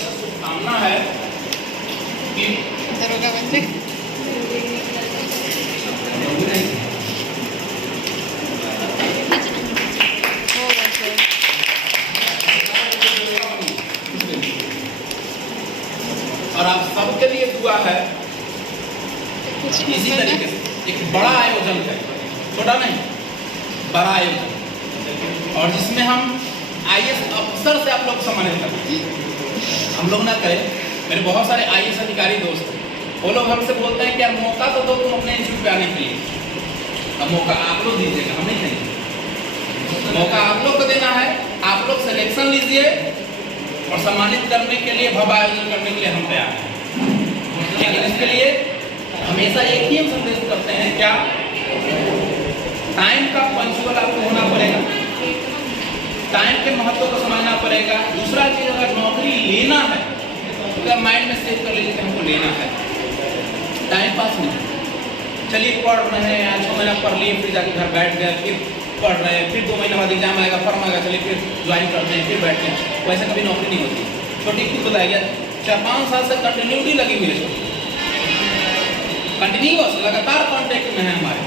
शुभकामना है कि दरोगा बन जाए। और आप सबके लिए दुआ है इसी तरीके से एक बड़ा आयोजन करें, छोटा नहीं, बड़ा आयोजन, और जिसमें हम आईएएस अफसर से आप लोग सम्मानित करें। हम लोग ना करें, मेरे बहुत सारे आईएएस अधिकारी दोस्त हैं, वो लोग हमसे बोलते हैं कि यार मौका तो दो तुम अपने इंस्टीट्यूट पे आने के लिए। अब मौका आप लोग दीजिएगा, हम नहीं देंगे। मौका आप लोग को देना है, आप लोग सिलेक्शन लीजिए और सम्मानित करने के लिए, भव्य आयोजन करने के लिए हम तैयार हैं। लेकिन इसके लिए हमेशा एक ही हम संदेश करते हैं, क्या टाइम का पंचुअल आपको होना पड़ेगा, टाइम के महत्व को समझना पड़ेगा। दूसरा चीज, अगर नौकरी लेना है तो माइंड में सेट कर लीजिए कि हमको लेना है, टाइम पास नहीं। चलिए पढ़ रहे हैं, आज 6 महीना पढ़ लिए, फिर जाके घर बैठ गए, फिर पढ़ रहे हैं, फिर 2 महीने बाद एग्जाम आएगा, फॉर्म आएगा, चलिए फिर ज्वाइन करते हैं, फिर बैठते हैं। वैसे कभी नौकरी नहीं होती। छोटी खुद बताया गया 4-5 साल से कंटिन्यूटी लगी हुई है, कंटिन्यूअस लगातार कांटेक्ट में है हमारे।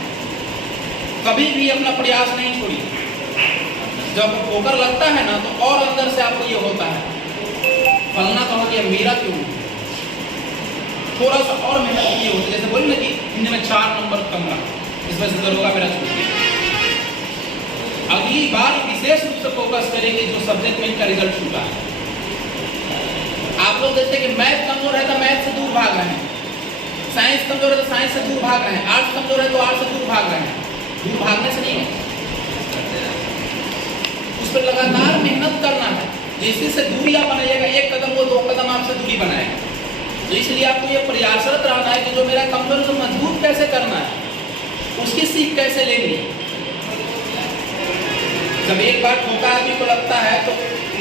कभी भी अपना प्रयास नहीं छोड़िए। जब ठोकर लगता है ना तो और अंदर से आपको ये होता है, फलना तो हो गया, मेरा क्यों नहीं? थोड़ा सा और मेहनत ये होती है, जैसे बोली ना कि हिंदी में 4 नंबर कम रहा, इस वजह से दरोगा मेरा छूट गया। अगली बार विशेष रूप से फोकस करेंगे जो सब्जेक्ट में इनका रिजल्ट छूटा है। आप लोग देखते हैं कि मैथ कमजोर है तो मैथ से दूर भाग रहे हैं, साइंस कमजोर है तो साइंस से दूर भाग रहे हैं, आर्ट्स कमजोर है तो आर्ट्स से दूर भाग रहे हैं। दूर भागने से नहीं है, उस पर लगातार मेहनत करना है। जैसे से दूरी आप बनाइएगा, 1 कदम वो 2 कदम आपसे दूरी बनाएगा। तो इसलिए आपको ये प्रयासरत रहना है कि जो मेरा कमजोर है मजबूत कैसे करना है, उसकी सीख कैसे लेनी है। जब एक बार ठोका आदमी को लगता है तो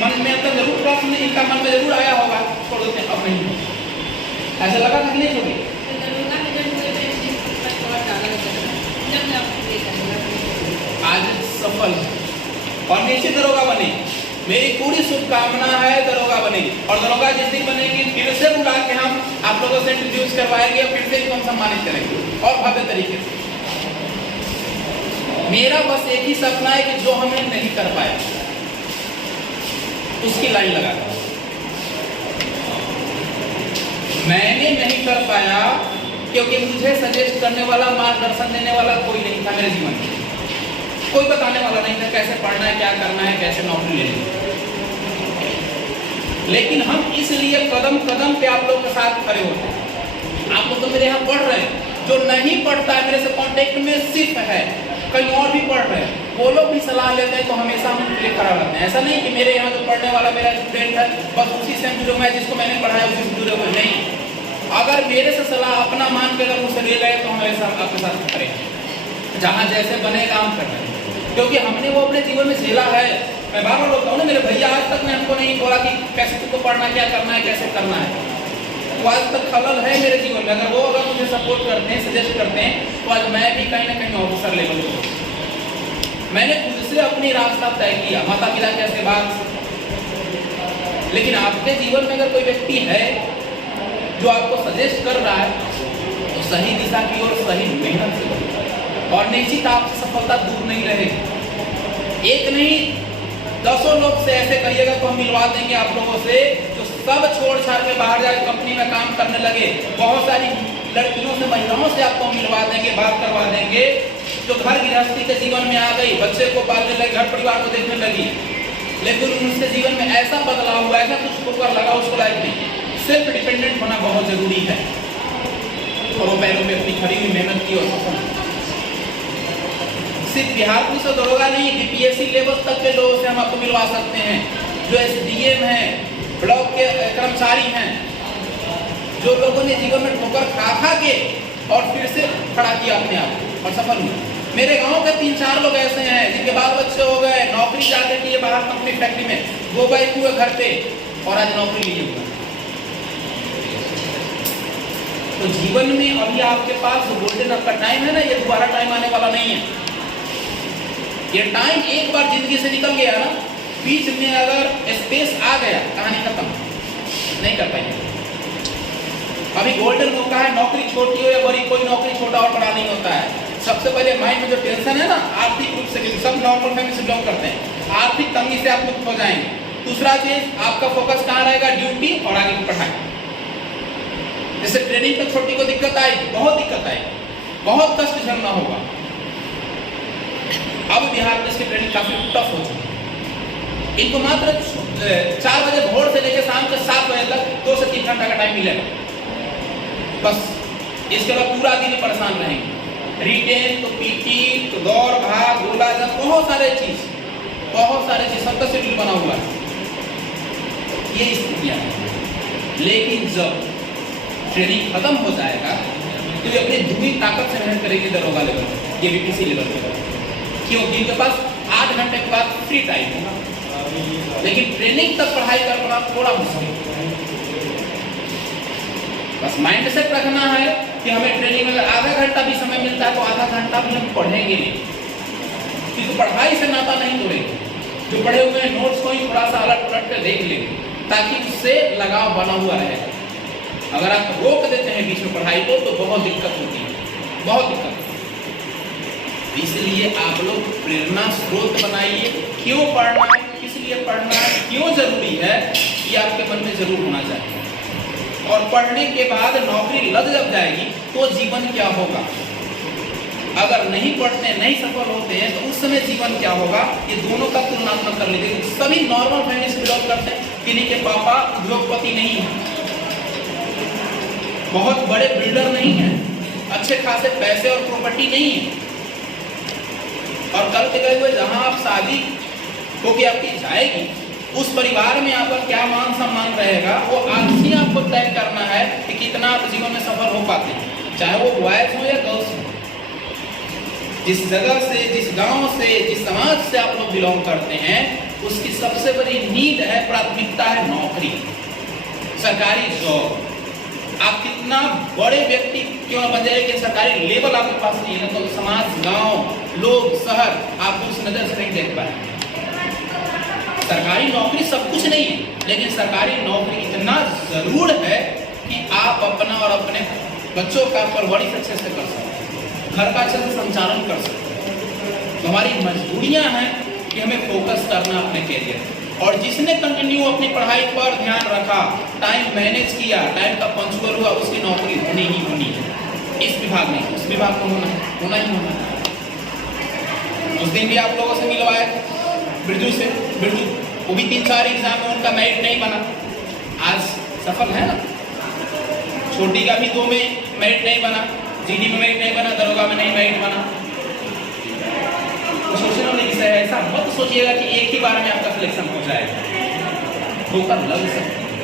मन में अंदर जरूर प्रश्न इनका मन में जरूर आया होगा, छोड़ देते हैं, अब नहीं, ऐसा लगा था नहीं छोड़ी। आज सफल और निश्चित दरोगा बने, मेरी पूरी शुभकामना है दरोगा बने। और दरोगा जिस दिन बनेगी फिर से बुला के हम आप लोगों से इंट्रोड्यूस करवाएंगे, फिर से इनको हम सम्मानित करेंगे और भव्य तरीके से। मेरा बस एक ही सपना है कि जो हमें नहीं कर पाया उसकी लाइन लगा दो। मैंने नहीं कर पाया क्योंकि मुझे सजेस्ट करने वाला, मार्गदर्शन देने वाला कोई नहीं था मेरे जीवन में, कोई बताने वाला नहीं था कैसे पढ़ना है, क्या करना है, कैसे नौकरी लेनी है। लेकिन हम इसलिए कदम कदम पे आप लोग के साथ खड़े होते हैं। आप लोग तो मेरे यहाँ पढ़ रहे हैं, जो नहीं पढ़ता है मेरे से कांटेक्ट में सिर्फ है, कहीं और भी पढ़ रहे हैं, वो लोग भी सलाह लेते हैं तो हमेशा हम उनके लिए खड़ा रहते हैं। ऐसा नहीं कि मेरे यहाँ जो पढ़ने वाला मेरा स्टूडेंट है बस उसी से जुड़े हुए, जिसको मैंने पढ़ाया उसी से जुड़े हुए, नहीं। अगर मेरे से सलाह अपना मान के अगर मुझसे ले गए तो हमेशा आपके साथ खड़े हैं। जहाँ जैसे बनेगा हम कर रहे हैं, क्योंकि हमने वो अपने जीवन में झेला है। मैं बार बार बोलता हूँ ना, मेरे भैया आज तक ने हमको नहीं बोला कि कैसे तुमको पढ़ना, क्या करना है, कैसे करना है। तो आज तक खलल है मेरे जीवन में, अगर मुझे सपोर्ट करते हैं, सजेस्ट करते हैं, तो आज मैं भी कहीं ना कहीं ऑफिसर लेवल पर। मैंने खुद से अपनी रास्ता तय किया, माता पिता के आशीर्वाद से। लेकिन आपके जीवन में अगर कोई व्यक्ति है जो आपको सजेस्ट कर रहा है तो सही दिशा की ओर सही मेहनत से करो, और निश्चित आपसे सफलता दूर नहीं रहेगी। एक नहीं 10 लोग से ऐसे करिएगा तो हम मिलवा देंगे आप लोगों से, जो सब छोड़ छाड़ के बाहर जाकर कंपनी में काम करने लगे। बहुत सारी लड़कियों से, महिलाओं से आपको मिलवा देंगे, बात करवा देंगे, जो घर गृहस्थी के जीवन में आ गई, बच्चे को पालने लगी, घर परिवार को देखने लगी, लेकिन उनके जीवन में ऐसा बदलाव हुआ, ऐसा कुछ ऊपर लगा उसको लाइक नहीं। सेल्फ डिपेंडेंट होना बहुत जरूरी है, और वो पैरों में अपनी खड़ी हुई मेहनत की और सफल। सिर्फ बिहार पुलिस और दरोगा नहीं, बीपीएससी लेवल तक के लोगों से हम आपको मिलवा सकते हैं, जो एसडीएम हैं, ब्लॉक के कर्मचारी हैं, जो लोगों ने जीवन में ठोकर खा के और फिर से खड़ा किया अपने आप और सफल हुए। मेरे गांव के 3-4 लोग ऐसे हैं जिनके बाल बच्चे हो गए, नौकरी जाते किए बाहर कंपनी फैक्ट्री में, 2 बाइक हुए घर पे और आज नौकरी लिए हुए। तो जीवन में अभी आपके पास गोल्डन आपका टाइम है ना, ये दोबारा टाइम आने वाला नहीं है। ये टाइम एक बार जिंदगी से निकल गया ना, बीच में अगर स्पेस आ गया, कहानी खत्म, नहीं कर पाएंगे। अभी गोल्डन मौका है, नौकरी छोटी हो या बड़ी, कोई नौकरी छोटा और बड़ा नहीं होता है। सबसे पहले माइंड में जो टेंशन है ना, आर्थिक रूप से, सब नॉर्मल फैमिली से बिलोंग करते हैं, आर्थिक तंगी से आप मुक्त हो जाएंगे। दूसरा चीज, आपका फोकस कहाँ रहेगा? ड्यूटी और आगे की पढ़ाई। जैसे ट्रेनिंग में छोटी को दिक्कत आएगी, बहुत दिक्कत आएगी, बहुत कष्ट झेलना होगा। अब बिहार में इसकी ट्रेनिंग काफी टफ हो चुकी है। इनको मात्र 4 बजे भोर से लेकर शाम के 7 बजे तक 2 से 3 घंटा का टाइम मिलेगा बस। इसके बाद पूरा दिन परेशान रहेंगे। रिटेन तो पीटी तो दौड़ भाग गोला जब बहुत सारे चीज सबका शेड्यूल बना हुआ है। ये स्थितियां हैं। लेकिन जब ट्रेनिंग खत्म हो जाएगा तो ये अपनी दुगनी ताकत से मेहनत करेगी दरोगा लेवल पर, ये बीटीसी लेवल पर। क्योंकि इनके पास 8 घंटे के बाद फ्री टाइम होगा। लेकिन ट्रेनिंग तक पढ़ाई करना थोड़ा मुश्किल। बस माइंड सेट रखना है कि हमें ट्रेनिंग में आधा घंटा भी समय मिलता है तो आधा घंटा भी हम पढ़ेंगे नहीं, क्योंकि पढ़ाई से नाता नहीं तोड़ेंगे। जो पढ़े हुए नोट्स को ही थोड़ा सा अलग पलट कर देख लेंगे, ताकि उससे लगाव बना हुआ रहेगा। अगर आप रोक देते हैं बीच में पढ़ाई को तो बहुत दिक्कत होती है, बहुत दिक्कत। इसलिए आप लोग प्रेरणा स्रोत बनाइए। क्यों पढ़ना है, किस लिए पढ़ना है, क्यों जरूरी है, ये आपके मन में जरूर होना चाहिए। और पढ़ने के बाद नौकरी लग जब जाएगी तो जीवन क्या होगा? अगर नहीं पढ़ते, नहीं सफल होते हैं तो उस समय जीवन क्या होगा? ये दोनों का तुलनात्मक कर लीजिए। सभी नॉर्मल फैमिली से बिलोंग करते हैं, किन्हीं के पापा उद्योगपति नहीं है, बहुत बड़े बिल्डर नहीं है, अच्छे खासे पैसे और प्रॉपर्टी नहीं है। और कल के गए हुए जहां आप शादी होके आपकी जाएगी, उस परिवार में आपका क्या मान सम्मान रहेगा, वो आज ही आपको तय करना है कि कितना आप जीवन में सफल हो पाते हैं, चाहे वो बॉयज हो या गर्ल्स हो। जिस जगह से, जिस गांव से, जिस समाज से आप लोग बिलोंग करते हैं, उसकी सबसे बड़ी नीड है, प्राथमिकता है नौकरी, सरकारी जॉब। आप कितना बड़े व्यक्ति क्यों बन जाए कि सरकारी लेवल आपके पास नहीं है, तो समाज, गांव, लोग, शहर आपको उस नजर से नहीं देख पाए। सरकारी नौकरी सब कुछ नहीं है, लेकिन सरकारी नौकरी इतना जरूर है कि आप अपना और अपने बच्चों का परवरिश अच्छे से कर सकते हैं, घर का अच्छे से संचालन कर सकते हैं। तो हमारी मजबूरियां हैं कि हमें फोकस करना अपने कैरियर। और जिसने कंटिन्यू अपनी पढ़ाई पर ध्यान रखा, टाइम मैनेज किया, टाइम का पंक्चुअल हुआ, उसकी नौकरी होनी ही होनी है। इस विभाग में, उस विभाग को होना ही होना है। उस दिन भी आप लोगों से मिलवाया बिरजू से, बिरजू वो भी 3-4 एग्जाम में उनका मेरिट नहीं बना, आज सफल है ना। छोटी का भी 2 में मेरिट नहीं बना, जीडी में मेरिट नहीं बना, दरोगा में नहीं मेरिट बना। तो सोचने वाली विषय है, ऐसा मत सोचिएगा कि एक ही बार में आपका सिलेक्शन हो जाएगा। ठोकर लग सकती है,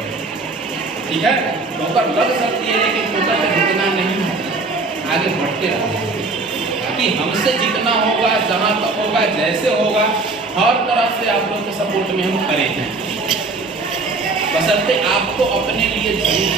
ठीक है, ठोकर लग सकती है, लेकिन ठोकर से रुकना नहीं है, आगे बढ़ते रहो। कि हमसे जितना होगा, जहां तक होगा, जैसे होगा, हर तरह से आप लोग के सपोर्ट में हम खड़े हैं। बशर्ते आपको अपने लिए जरूर